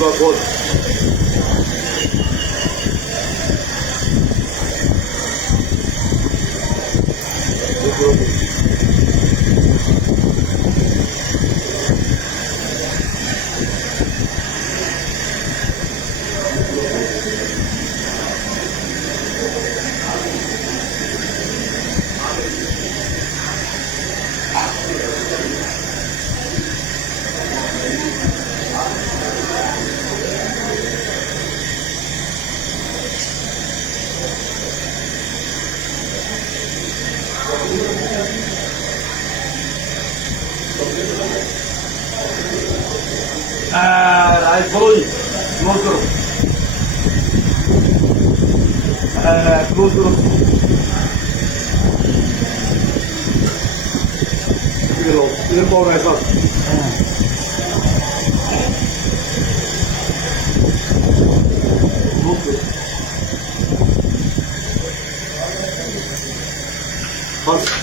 QR code. I follow you. Close the room. Close the room. 이거 먹어서. Close.